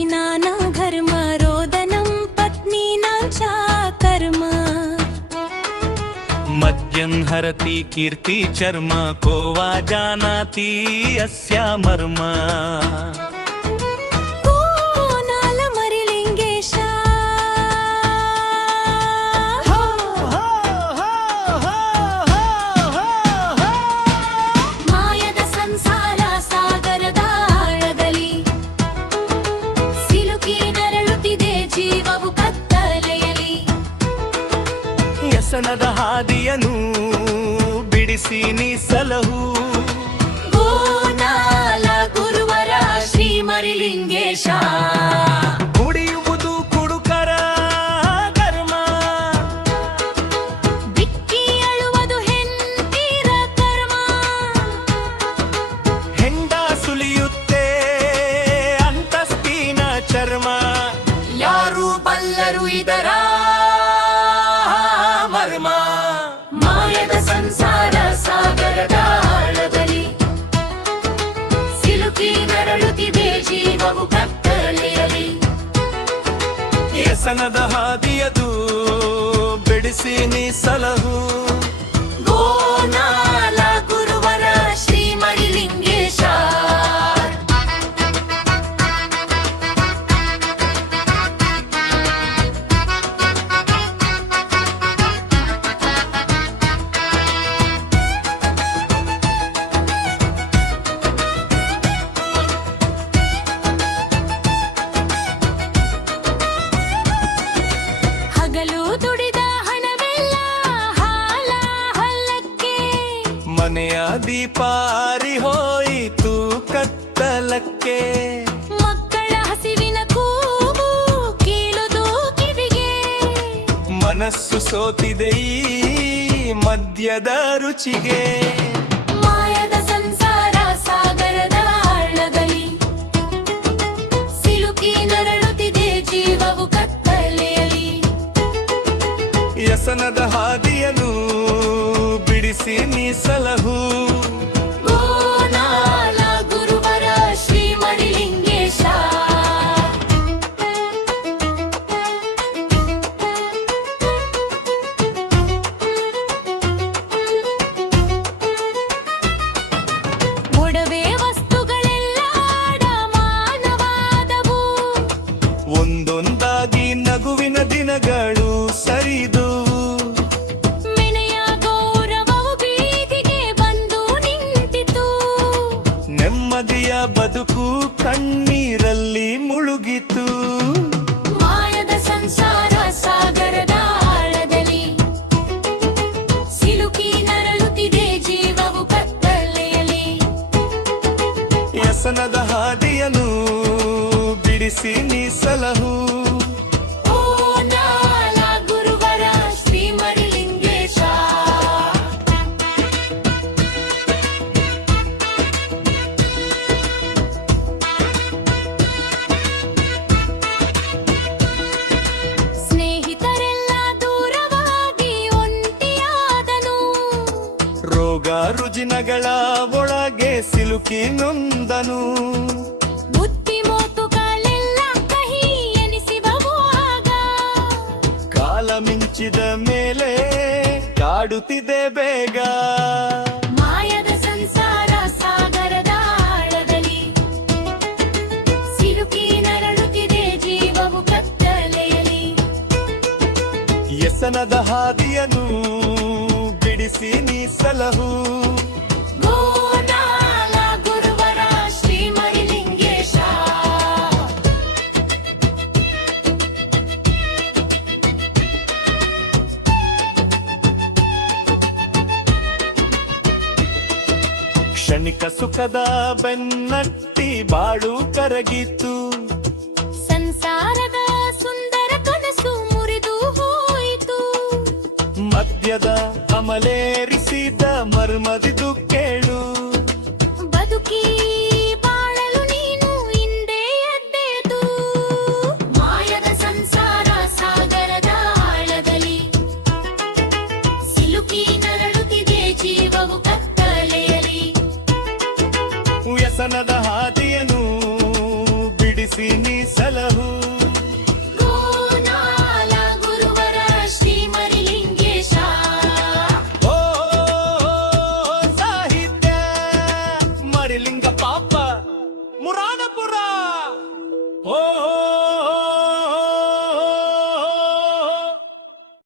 दुःखिनानां घर्म रोदनं पत्नीनां च कर्म मद्यं हरति कीर्ति चर्म को वा जानाति अस्या मर्म ವ್ಯಸನದ ಹಾದಿಯನ್ನು ಬಿಡಿಸಿ ನೀ ಸಲಹು ಗೋನಾಲ ಗುರುವರ ಶ್ರೀ ಮರಿಲಿಂಗೇಶ ಕುಡಿಯುವುದು ಕುಡುಕರ ಕರ್ಮ ಬಿಕ್ಕಿ ಅಳುವುದು ಹೆಂಡತಿರ ಕರ್ಮ ಹೆಂಡ ಸುಲಿಯುತ್ತೆ ಅಂತಸ್ತಿನ ಚರ್ಮ ಯಾರು ಬಲ್ಲರು ಇದರ ಮಾಯದ ಸಂಸಾರ ಸಾಗರದ ಆಳದಲ್ಲಿ ಸಿಲುಕಿ ನರಳುತ್ತಿದೆ ಜೀವವು ಕತ್ತಲೆಯಲ್ಲಿ ವ್ಯಸನದ ಹಾದಿಯದು ಬಿಡಿಸಿ ನೀ ಸಲಹು ಗೋನಾಲ ಗುರುವರ ಶ್ರೀ ಮರಿಲಿಂಗೇಶ ದುಡಿದ ಹಣವೆಲ್ಲ ಹಾಲ ಹಲ್ಲಕ್ಕೆ ಮನೆಯ ದೀಪಾರಿ ಹೋಯಿತು ಕತ್ತಲಕ್ಕೆ ಮಕ್ಕಳ ಹಸಿವಿನ ಕೂಗು ಕೇಳುದು ಕಿವಿಗೆ ಮನಸ್ಸು ಸೋತಿದೆ ಈ ಮದ್ಯದ ರುಚಿಗೆ ಮಾಯದ ಸಂಸಾರ ಸಾಗರದ ಆಳದಲ್ಲಿ ಸಿಲುಕಿ ನರಳುತ್ತಿದೆ ಜೀವವು ಕತ್ತಲೆಯಲ್ಲಿ ವ್ಯಸನದ ಹಾದಿಯನ್ನು ಬಿಡಿಸಿ ನೀ ಸಲಹು ಗೋನಾಲ ಗುರುವರ ಶ್ರೀ ಮರಿಲಿಂಗೇಶ ಒಡವೆ ವಸ್ತುಗಳೆಲ್ಲ ಅಡಮಾನವಾದವು ಒಂದೊಂದಾಗಿ ನಗುವಿನ ದಿನಗಳು ಸರಿದು ನೆಮ್ಮದಿಯ ಬದುಕು ಕಣ್ಣೀರಲ್ಲಿ ಮುಳುಗಿತು ಮಾಯದ ಸಂಸಾರ ಸಾಗರದ ಆಳದಲ್ಲಿ ಸಿಲುಕಿ ನರಳುತ್ತಿದೆ ಜೀವವು ಕತ್ತಲೆಯಲ್ಲಿ ವ್ಯಸನದ ಹಾದಿಯನ್ನು ಬಿಡಿಸಿ ನೀ ಸಲಹು ಗೋನಾಲ ಗುರುವರ ಶ್ರೀ ಮರಿಲಿಂಗೇಶ ರೋಗ ರುಜಿನಗಳ ಒಳಗೆ ಸಿಲುಕಿ ನೊಂದನು ಬುದ್ಧಿ ಮಾತುಗಳೆಲ್ಲ ಕಹಿ ಎನಿಸಿದವು ಆಗ ಕಾಲ ಮಿಂಚಿದ ಮೇಲೆ ಕಾಡುತ್ತಿದೆ ಬೇಗ ಮಾಯದ ಸಂಸಾರ ಸಾಗರದ ಆಳದಲ್ಲಿ ಸಿಲುಕಿ ನರಳುತ್ತಿದೆ ಜೀವವು ಕತ್ತಲೆಯಲ್ಲಿ ವ್ಯಸನದ ಹಾದಿಯನ್ನು ಬಿಡಿಸಿ ನೀ ಸಲಹು ಗೋನಾಲ ಗುರುವರ ಶ್ರೀ ಮರಿಲಿಂಗೇಶ ಕ್ಷಣಿಕ ಸುಖದ ಬೆನ್ನಟ್ಟಿ ಬಾಳು ಕರಗಿತು ಸಂಸಾರದ ಸುಂದರ ಕನಸು ಮುರಿದು ಹೋಯಿತು ಮದ್ಯದ ಅಮಲೇರಿಸಿದ ಮರ್ಮದಿದು ಕೇಳು ಬದುಕಿ ಬಾಳಲು ನೀನು ಹಿಂದೆ ಎದ್ದೆದು ಮಾಯದ ಸಂಸಾರ ಸಾಗರದ ಆಳದಲ್ಲಿ ಸಿಲುಕಿ ನರಳುತ್ತಿದೆ ಜೀವವು ಕತ್ತಲೆಯಲ್ಲಿ ವ್ಯಸನದ ಹಾದಿಯನ್ನು ಬಿಡಿಸಿ ನೆನಪಿನಿ ಸಲಹು ಗೋನಾಲ ಗುರುವರ ಶ್ರೀ ಮರಿಲಿಂಗೇಶ ಓ ಸಾಹಿತ್ಯ ಮರಿಲಿಂಗ ಪಾಪ